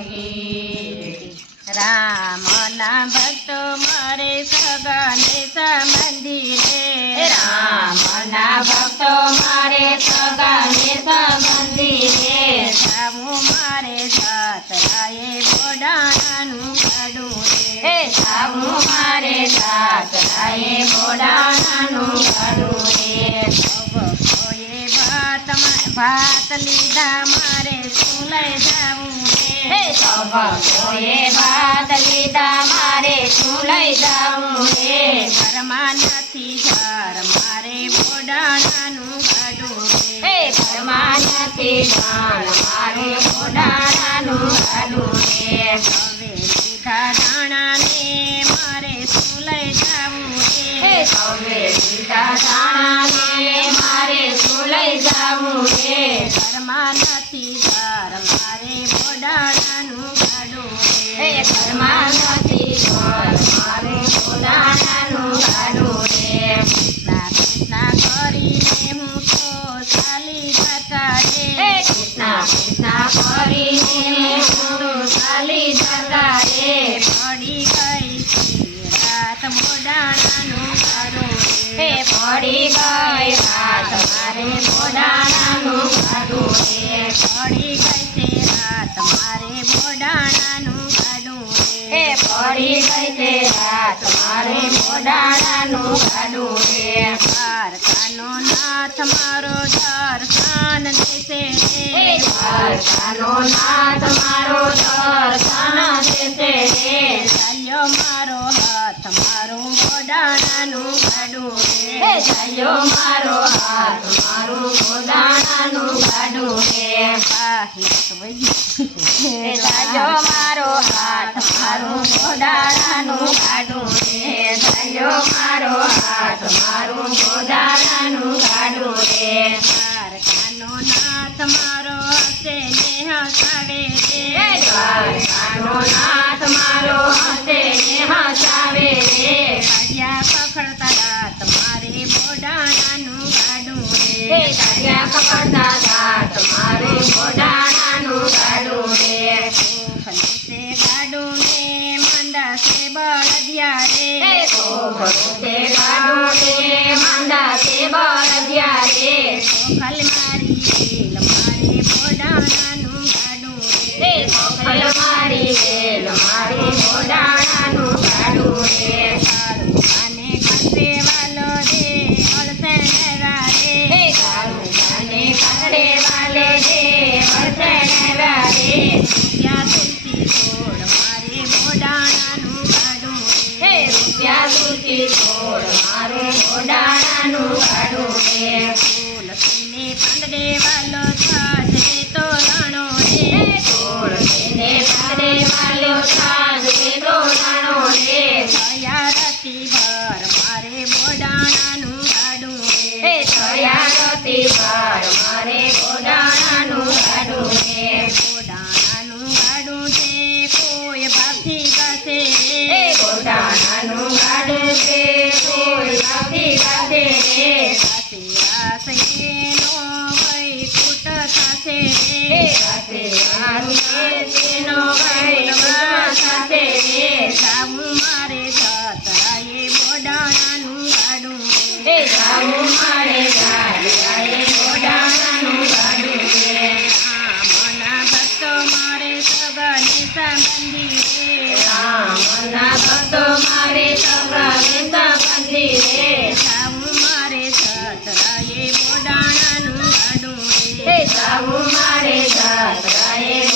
કી રામના ભક્તો મારે સગને સંબંધી રે રામના ભક્તો મારે સગાને સંબંધી રે જાવું મારે સાતરાએ બોડાનું હે રે. જાવું મારે સાતરાએ બોડાનું ઘડું રે. ભગોએ ભાત ભાત લીધા મારે સુલઈ જાવું હે મારે શું લઈ જાવું રે ઘરમાં નથી ઘર, મારે બોડાણાનું હે જાણ મારે બોડાણાનું ઘડું રે હવે લીધા દાણાને મારે શું લઈ જાવું હે, હવે મારે શું જાવું રે ઘરમાં નથી ઘર બોડાણાનું ઘડું રે કૃષ્ણા કૃષ્ણા કરીને ચાલી જતા રે કૃષ્ણ કરીને ચાલી જતા રે પડી ગઈ છે રાત કાઢું હે રે પડી ગઈ રાત મારે બોડાણાનું ઘડું રે પડી ગઈ છે પડી ગઈ છે રાત મારે બોડાણાનું ઘડું રે દ્વારકાનો નાથ મારો દર્શન દેશે. રે દ્વારકાનો નાથ મારો દર્શન દેશે. રે ચાલ્યો મારો હાથ મારું બોડાણાનું ગાડું રે ચાલ્યો મારો હાથ મારું બોડાણાનું ગાડું રે હે ચાલ્યો મારો બોડાણાનું ઘડું રે ચાલ્યો મારો હાથ. મારું મારો હસે ને હસાવે હે રે મારો હસે ને હસાવે રે કાઢ્યા પકડતા દાંત, મારે રે કાળિયા પકડતા Park. બોડાણાનું ગાડું રે તુલસીને પાંદડે વાલો તો રે તે રે રતી ભર મારે બોડાણાનું હે. રે રતી મારે બોડાણાનું ગાડું રે બોડાણાનું છે કોઈ રે. બોડાણાનું ગાડું છે થશે હે રે કાસે આસે તેનો વૈકુટ સાથે રે જાવું બોડાણાનું કાઢું. સામુ મારે Yes.